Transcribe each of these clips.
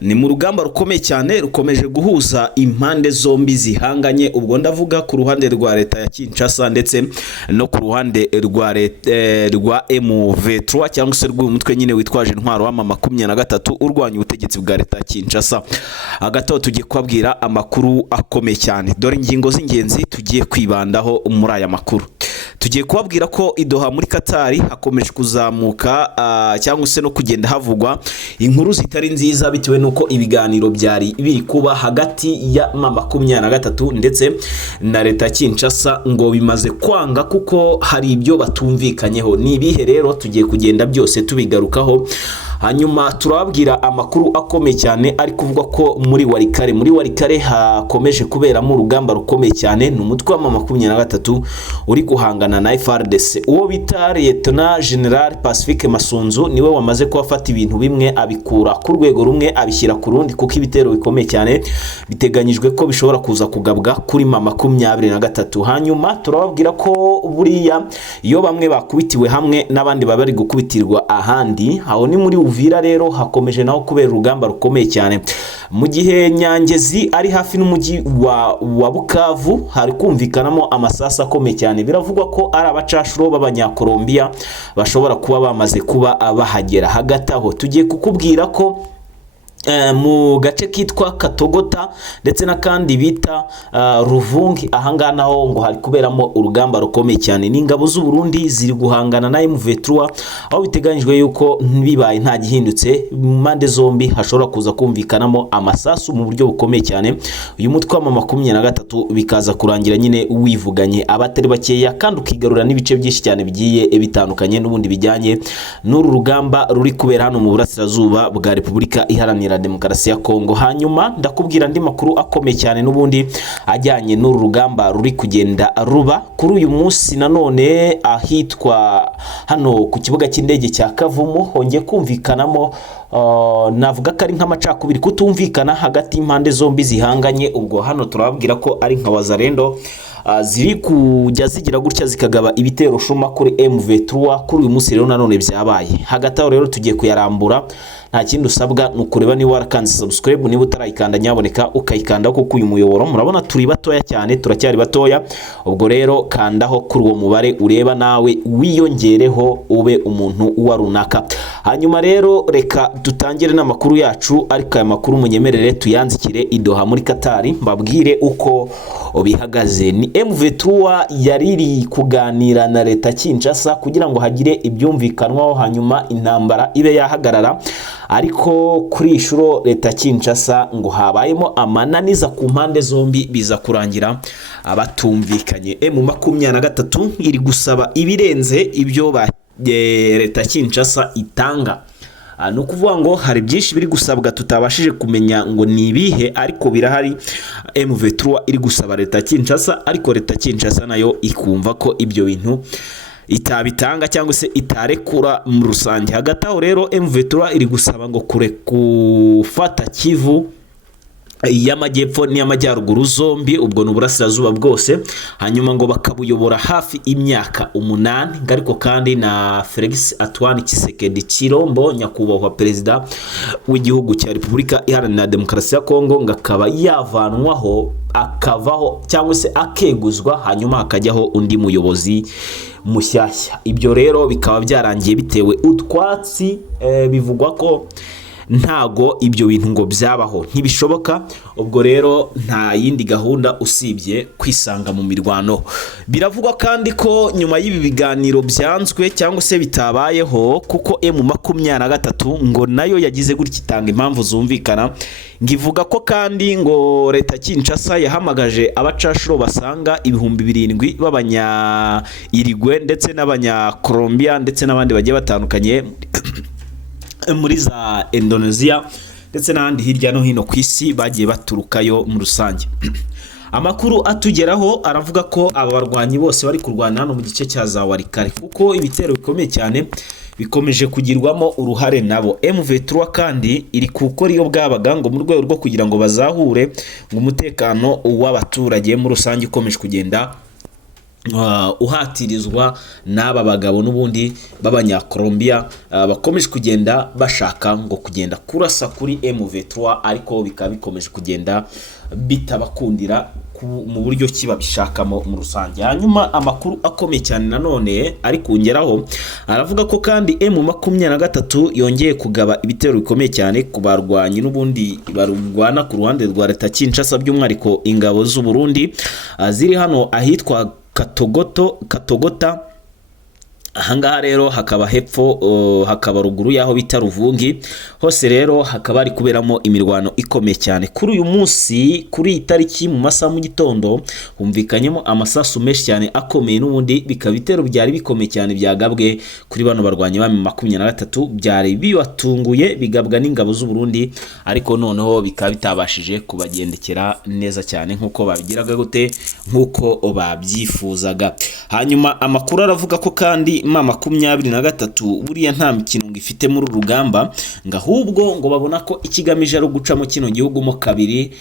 ni mu rugamba rukomeye cyane rukomeje guhuza impande zombi zihanganye, ubwo ndavuga ku ruhande rwa leta ya Kinshasa ndetse no ku ruhande rwa M23 cyangwa se rw'umutwe nyine witwaje intwaro wa 23 urwanya ubutegetsi bwa leta ya Kinshasa. Agato tugiye kubabwira amakuru akomeye cyane, dore ingingo z'ingenzi tugiye kwibandaho muri aya makuru. Tugiye kubabwira ko Doha muri Qatar hakomeje kuzamuka cyangwa se no kugenda havugwa inkuru zitari nziza bitewe nuko ibiganiro byari biri kuba hagati ya M23 ndetse na leta ya Kinshasa ngo bimaze kwanga kuko hari ibyo batumvikanyeho. Ni ibihe rero tugiye kugenda byose tubigarukaho. Hanyuma turababwira amakuru akomeye cyane ari kuvuga ko muri Warikare hakomeje kuberamo urugamba rukomeye cyane. Ni umutwe wa M23 uri guhangana na FARDC. Uwo bita Lieutenant General Pacifique Masunzu niwe wamaze kubafata ibintu bimwe abikura ku rwego rumwe abishyira ku rundi, kuko ibitero bikomeye cyane biteganyijwe ko bishobora kuza kugabwa kuri M23. Hanyuma turababwira ko buriya iyo bamwe bakubitiwe hamwe n'abandi bari gukubitirwa ahandi, aho ni muri Uvira rero hakomeje naho kubera urugamba rukomeye cyane. Mu gihe Nyangezi ari hafi n'umujyi wa Bukavu hari kumvikanamo amasasa akomeye cyane. Biravugwa ko ari abacashuro b'Abanyakolombia bashobora kuba bamaze kuba bahagera. Hagati aho tugiye kukubwira ko mu gace kitwa Katogota ndetse nakandi bita Ruvungi, ahangana naho ngo hari kuberamo urugamba rukomeye cyane. N'ingabo z'u Burundi ziri guhangana na M23, aho biteganyijwe yuko bibaye nta gihindutse mu mande zombi hashobora kuza kumvikanamo amasasu mu buryo bukomeye cyane. Uyu mutwe wa M23 bikaza kurangira nyine wivuganye abatari bakeya kandi ukigarura n'ibice byinshi cyane bigiye bitandukanye n'ubundi bijyanye n'uru rugamba ruri kubera hano mu burasirazuba bwa Repubulika Iharanira Demokarasi ya Kongo. Hanyuma ndakubwira andi makuru akomeye cyane n'ubundi ajyanye n'uru rugamba ruri kugenda ruba kuri uyu munsi. Nanone ahitwa hano ku kibuga cy'indege cya Kavumu hongeye kumvikanamo navuga ko ari nk'amacakubiri kutumvikana hagati y'impande zombi zihanganye. Ubwo hano turababwira ko ari nka Wazalendo ziri kujya zigira gutya zikagaba ibitero shuma kuri M23 kuri uyu munsi rero nanone byabaye. Hagati aho rero tugiye kuyarambura, nta kindi usabwa nukureba niba warakanze subscribe, niba utarayikanda nyaboneka ukayikanda kuko uyu muyoboro murabona turi batoya cyane, turacyari batoya. Ubwo rero kandaho kuri uwo mubare ureba nawe wiyongereho ube umuntu wa runaka. Hanyuma rero reka dutangire n'amakuru yacu, ariko aya makuru munyemerere tuyanzikire Doha muri Qatar mbabwire uko bihagaze. Ni M23 yariri kuganira na leta Kinshasa kugira ngo hagire ibyumvikanwaho hanyuma intambara ibe yahagarara, ariko kuri ishuro leta Kinshasa ngo habayemo amananiza ku mpande zombi biza kurangira abatumvikanye. M23 iri gusaba ibirenze ibyo leta Kinshasa itanga. No kuvuga ngo hari byinshi biri gusabwa tutabashije kumenya ngo ni ibihe, ariko birahari. M23 iri gusaba leta Kinshasa, ariko leta Kinshasa nayo ikumva ko ibyo bintu itabitanga cyangwa se itarekura mu rusange. Hagati aho rero M23 iri gusaba ngo gufata Kivu y'amajyepfo n'iy'amajyaruguru zombi, ubwo n'uburasirazuba bwose, hanyuma ngo bakabuyobora hafi imyaka 8. Ariko kandi na Felix Antoine Tshisekedi Chilombo, nyakubahwa perezida w'igihugu cya Repubulika Iharanira Demokarasi ya Kongo, ngakaba yavanwaho akavaho cyangwa se akeguzwa, hanyuma hakajyaho undi muyobozi mushyashya. Ibyo rero bikaba byarangiye bitewe utwatsi, bivugwa ko ntago ibyo bintu ngo byabaho, ntibishoboka. Ubwo rero nta yindi gahunda usibye kwisanga mu mirwano. Biravugwa kandi ko nyuma y'ibi biganiro byanzwe cyangwa se bitabayeho, kuko M23 ngo nayo yagize gutya itanga impamvu zumvikana, ngivuga ko kandi ngo leta Kinshasa yahamagaje abacashuro basanga 7,000 b'abanya Irigwe ndetse n'Abanyakolombia ndetse n'abandi bagiye batandukanye muri za Indonesia ndetse n'ahandi hirya no hino ku isi bagiye baturukayo mu rusange. Amakuru atugeraho aravuga ko aba barwanyi bose bari kurwana hano mu gice cya za Warikare, kuko ibitero bikomeye cyane bikomeje kugirwamo uruhare nabo. M23 kandi iri gukora iyo bwabaga ngo mu rwego rwo kugira ngo bazahure ngo umutekano w'abaturage mu rusange ukomeje kugenda uhatirizwa n'aba bagabo n'ubundi b'abanyakolombia bakomeje kugenda bashaka ngo kugenda kurasa kuri M23 ariko bikaba bikomeje kugenda bitabakundira mu buryo kibabishakamo mu rusange. Hanyuma amakuru akomeye cyane nanone ari kungeraho aravuga ko kandi M23 yongeye kugaba ibitero bikomeye cyane ku barwanyi n'ubundi barwana ku ruhande rwa leta Kinshasa, by'umwariko ingabo z'u Burundi ziri hano ahitwa Katogota. Ahangaha rero hakaba hepfo hakaba ruguru yaho bita Ruvungi, hose rero hakaba ari kuberamo imirwano ikomeye cyane. Kuri uyu munsi kuri itariki mu masaha mu gitondo humvikanyemo amasasu menshi cyane akomeye, n'ubundi bikaba bitero byari bikomeye cyane byagabwe kuri bano barwanyi ba 23 byari bibatunguye bigabwa n'ingabo z'u Burundi, ariko noneho bikaba bitabashije kubagendekera neza cyane nkuko babigiraga gute nkuko babyifuzaga. Hanyuma amakuru aravuga ko kandi 23 buriya nta mikino ngifite muri urugamba, ngahubwo ngo babona ko ikigamije ari gucamo kino gihugu mo kabiri,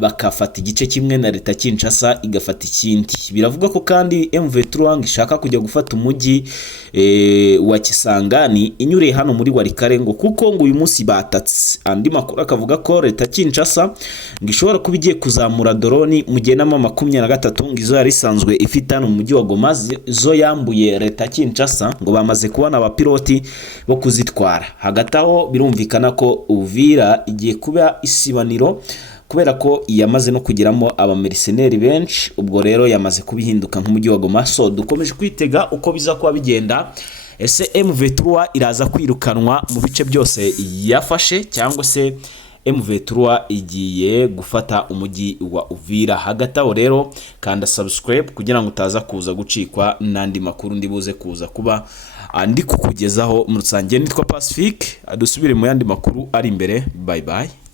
bakafata igice kimwe na leta Kinshasa igafata ikindi. Biravuga ko kandi M23 ishaka kujya gufata umujyi wa Kisangani inyure hano muri Warikare, ngo kuko ngo uyu munsi batatse. Andi makuru akavuga ko leta Kinshasa ngishobora kubigiye kuzamura drone mu gihe nama 23 ngizo yari isanzwe ifite hano mu mujyi wa Goma zo yambuye leta Kinshasa, ngo bamaze kubona abapiloti bo kuzitwara. Hagati aho birumvikana ko Uvira igiye kuba isibaniro kubera ko yamaze no kugiramo abamerceneri benshi, ubwo rero yamaze kubihinduka nk'umujyi wa Goma. So dukomeje kwitega uko biza kuba bigenda. Ese M23 iraza kwirukanwa mu bice byose yafashe cyangwa se M23 igiye gufata umujyi wa Uvira? Hagati aho rero kanda subscribe kugira ngo utaza kuza gucikwa n'andi makuru ndibuze kuza kuba andi kukugezaho mu rusange. Nitwa Pacifique, adusubire mu yandi makuru ari imbere. Bye bye.